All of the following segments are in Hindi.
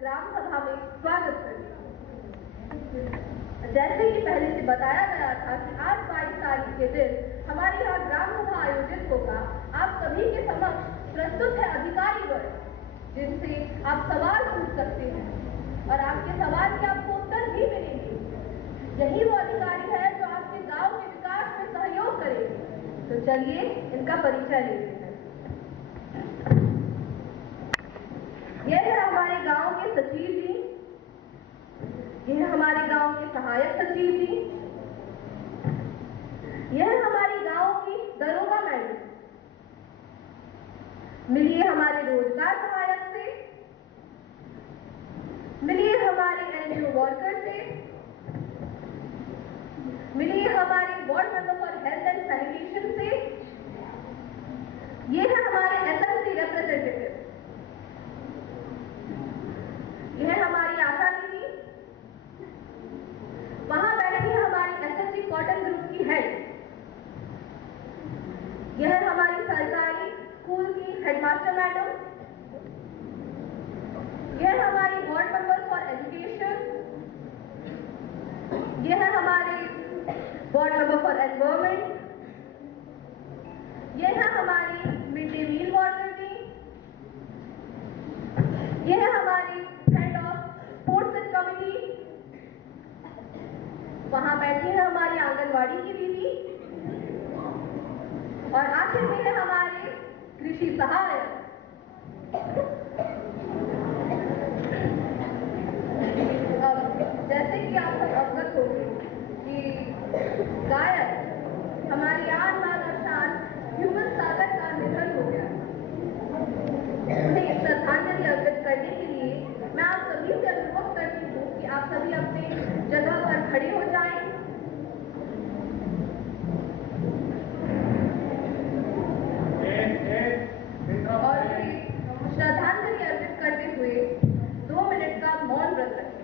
ग्राम सभा में स्वागत करती हूँ। जैसे कि पहले से बताया गया था कि आज 22 तारीख के दिन हमारे यहाँ ग्राम सभा आयोजित होगा। आप सभी के समक्ष प्रस्तुत है अधिकारी वर्ग, जिनसे आप सवाल पूछ सकते हैं और आपके सवाल के आपको उत्तर भी मिलेंगे। यही वो अधिकारी है जो आपके गांव के विकास में सहयोग करेंगे। तो चलिए इनका परिचय लेते हैं। यह है हमारे गांव के सचिव जी, यह है हमारे गांव के सहायक सचिव जी, यह है हमारी गांव की दरोगा मैडम। मिलिए हमारे रोजगार सहायक से, मिलिए हमारे एनजीओ वर्कर से, मिलिए हमारे ward member for health and sanitation से, ये है हमारे एसएमसी रिप्रेजेंटेटिव, यह है हमारी आशा दीदी, वहां बैठी है हमारी एसएसजी कॉटन ग्रुप की हेड, यह है हमारी सरकारी स्कूल की हेडमास्टर मैडम, यह है हमारी वार्ड मेंबर फॉर एजुकेशन, यह है हमारे वार्ड मेंबर फॉर एनवायरमेंट, यह है हमारी मिड डे मील वर्कर जी, यह है हमारी हेड ऑफ स्पोर्ट्स कमिटी, वहां बैठी है हमारी आंगनवाड़ी की दीदी और आखिर में है हमारे कृषि सहायक। अब जैसे कि आप सब अवगत होंगे कि गायक हमारी आन बान और शान ह्यूमन सागर का निधन हो गया। उन्हें श्रद्धांजलि अर्पित करने के लिए मैं आप सभी से अनुरोध करती हूँ कि आप सभी अपने जगह पर खड़े हो जाएं। और श्रद्धांजलि अर्पित करते हुए 2 मिनट का मौन व्रत रखें।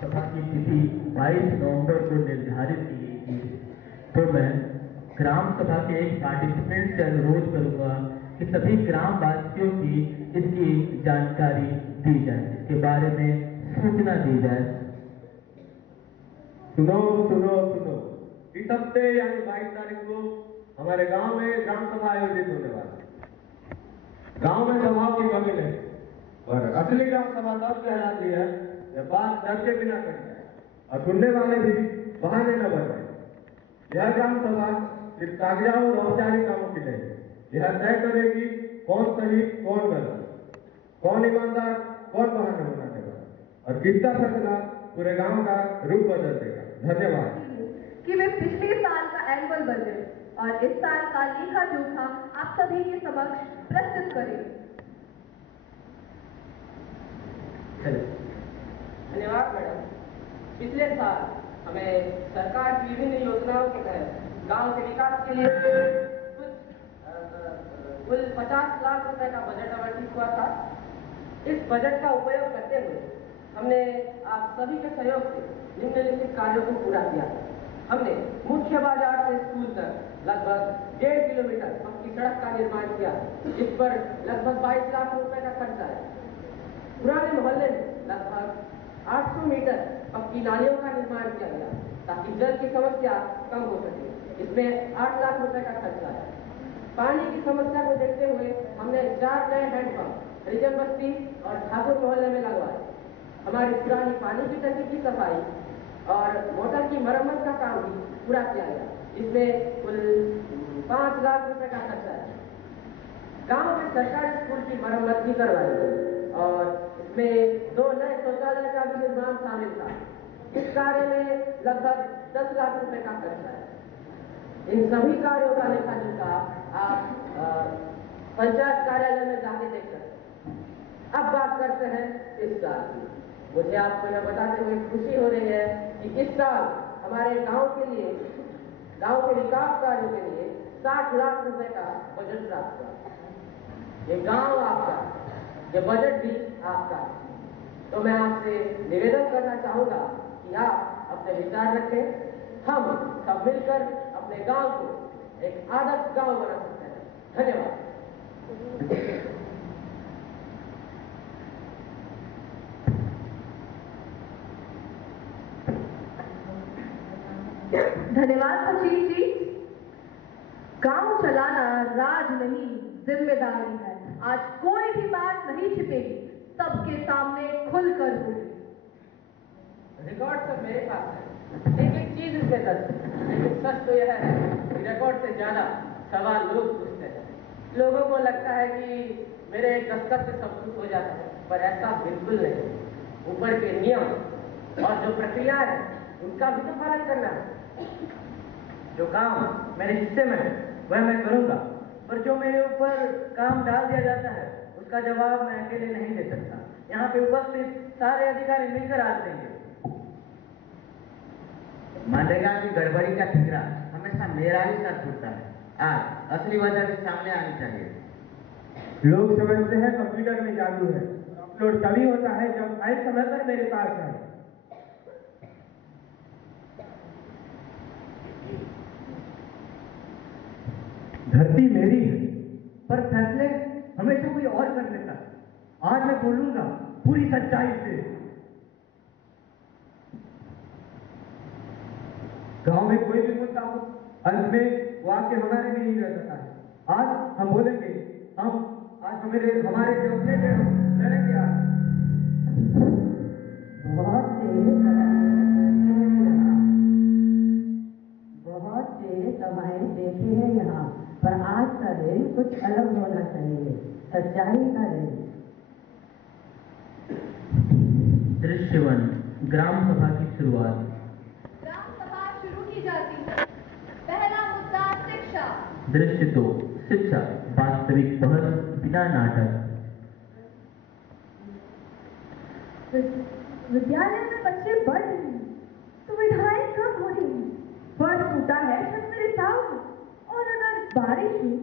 सभा की तिथि 22 नवंबर को निर्धारित की गई थी, तो मैं ग्राम सभा के एक पार्टिसिपेंट से अनुरोध करूंगा कि सभी ग्रामवासियों की इसकी जानकारी दी जाए, इसके बारे में सूचना दी जाए। सुनो सुनो सुनो, इस हफ्ते यानी 22 तारीख को हमारे गांव में ग्राम सभा आयोजित होने वाली है। गांव में सभाओं की कमी नहीं, और असली ग्राम सभा तब कहलाती है जब बात डर के बिना कही जाए और सुनने वाले भी बहाने न बने। यह ग्राम सभा सिर्फ कागजात और औपचारिक कामों की नहीं, यह तय करेगी कौन सही कौन गलत, कौन ईमानदार कौन बहाने बनाने वाला, और किसका फैसला पूरे गांव का रूप बदल देगा। धन्यवाद। कि वे पिछले साल का एनुअल बजट और इस साल का लेखा जोखा आप सभी के समक्ष प्रस्तुत करें। धन्यवाद मैडम। पिछले साल हमें सरकार की विभिन्न योजनाओं के तहत गांव के विकास के लिए कुल 50 लाख रुपए का बजट आवंटित हुआ था। इस बजट का उपयोग करते हुए हमने आप सभी के सहयोग से निम्नलिखित कार्यों को पूरा किया। हमने मुख्य बाजार से स्कूल तक लगभग 1.5 किलोमीटर पक्की सड़क का निर्माण किया, जिस पर लगभग 22 लाख रुपए का खर्चा है। पुराने मोहल्ले में लगभग 800 मीटर पक्की नालियों का निर्माण किया गया ताकि जल की समस्या कम हो सके, इसमें 8 लाख रुपए का खर्चा है। पानी की समस्या को देखते हुए हमने 4 नए हैंडपंप हरिजन बस्ती और ठाकुर मोहल्ले में लगवाए। हमारी पुरानी पानी की टंकी की सफाई और मोटर की मरम्मत का काम भी पूरा किया गया, जिसमें कुल 5 लाख रुपए का खर्चा है। गांव में सरकारी स्कूल की मरम्मत भी करवाई गई और इसमें 2 नए शौचालय का भी निर्माण शामिल था। इस कार्य में लगभग 10 लाख रुपए का खर्चा है। इन सभी कार्यों का लेखा जोखा आप पंचायत कार्यालय में जाके देख सकते हैं। अब बात करते हैं इस साल की। मुझे आपको यह बताते हुए खुशी हो रही है कि इस साल हमारे गांव के लिए, गांव के विकास कार्यों के लिए 60 लाख रुपए का बजट प्राप्त हुआ। ये गांव आपका, ये बजट भी आपका। तो मैं आपसे निवेदन करना चाहूंगा कि आप अपने विचार रखें, हम सब मिलकर अपने गांव को एक आदर्श गांव बना सकते हैं। धन्यवाद। धन्यवाद सचिव जी। गांव चलाना राज नहीं, जिम्मेदारी है। आज कोई भी बात नहीं छिपेगी, सबके सामने खुलकर होगी। रिकॉर्ड सब मेरे पास है, एक एक चीज इसमें दर्ज है, लेकिन सच तो यह है कि रिकॉर्ड से ज्यादा सवाल लोग पूछते हैं। लोगों को लगता है कि मेरे एक दस्तखत से सब कुछ हो जाता है, पर ऐसा बिल्कुल नहीं। ऊपर के नियम और जो प्रक्रिया है उनका भी तो पालन करना है। जो काम मेरे हिस्से में है वह मैं करूंगा, पर जो मेरे ऊपर काम डाल दिया जाता है उसका जवाब मैं अकेले नहीं दे सकता। यहाँ पे उपस्थित सारे अधिकारी मिलकर आज देंगे। मनरेगा की गड़बड़ी का ठिकरा हमेशा मेरा ही सर छूटता है। आज असली वजह भी सामने आनी चाहिए। लोग समझते हैं कंप्यूटर में जादू है। अपलोड तभी होता है जब फाइल समय पर मेरे पास है। धरती मेरी है, पर फैसले हमेशा कोई और कर लेता है। आज मैं बोलूंगा पूरी सच्चाई से। गांव में कोई भी मुद्दा हो, अंत में वो आके हमारे लिए ही रह जाता है। आज हम बोलेंगे, आज हमारे जो अपने थे हम लड़ेंगे। आज बहुत से समाएं देखे हैं यहाँ, पर आज का दिन कुछ अलग होना चाहिए, सच्चाई का दिन। दृश्य 1, ग्राम सभा की शुरुआत। ग्राम सभा शुरू की जाती है। पहला मुद्दा शिक्षा। दृश्य 2, शिक्षा, वास्तविक बहस बिना नाटक। विद्यालय में बच्चे बढ़ रहे हैं, सुविधाएं कम हो रही हैं। फर्श टूटा है, छत मेरे साथ, और अगर बारिश हुई